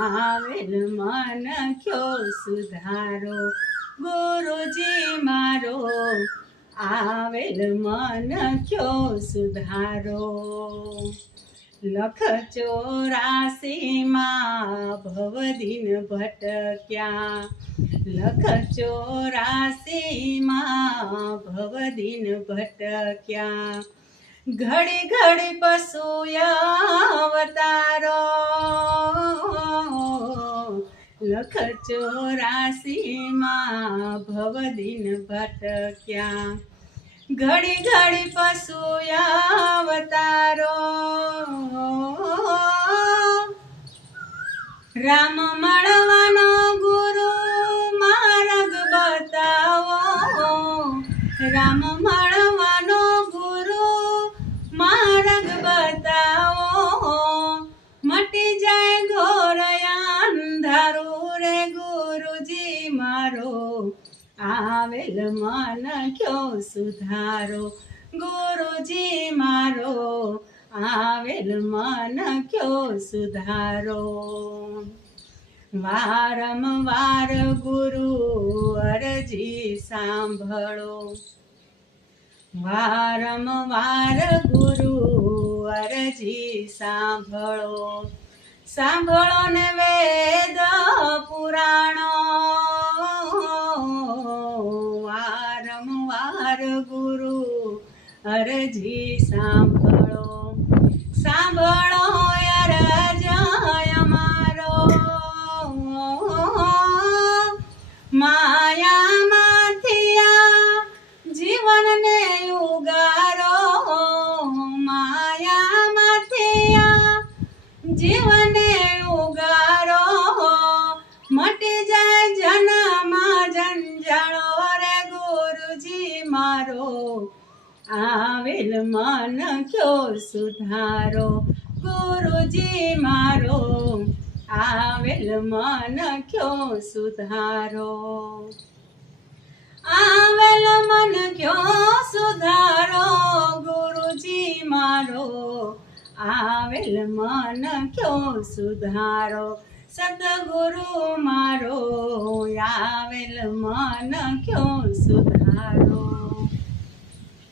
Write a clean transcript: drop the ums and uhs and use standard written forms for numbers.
આવેલ મન કયો સુધારો ગુરુજી મારો આવેલ મન કયો સુધારો લખ 84 ભવદીન ભટક્યા લખ 84 ભવદીન ભટક્યા ઘડી ઘડી પશુયા લખ 84 ભવદીન ભટક્યા ઘડી ઘડી પશુયા રામ મળવાનો ગુરુ માર્ગ બતાવો રામ મળવાનો ગુરુ માર્ગ બતાવો મટી જાય ઘોર અંધારું રે ગુરુજી મારો આવેલ મન કયો સુધારો ગુરુજી મારો આવેલ મન કયો સુધારો વારંવાર ગુરુ અરજી સાંભળો વારંવાર ગુરુ અરજી સાંભળો સાંભળો ને વેદ પુરાણો વારંવાર ગુરુ અરજી સાંભળો સાંભળો અરજ અમારો માયામાંથી આ જીવનને ઉગારો માયામાંથી આ જીવને ઉગારો મટી જાય જન્મ જંજાળો રે ગુરુજી મારો આવેલ મન કયો સુધારો ગુરુજી મારો આવેલ મન કયો સુધારો આવેલ મન કયો સુધારો ગુરુજી મારો આવેલ મન કયો સુધારો સતગુરુ મારો આવેલ મન કયો સુધારો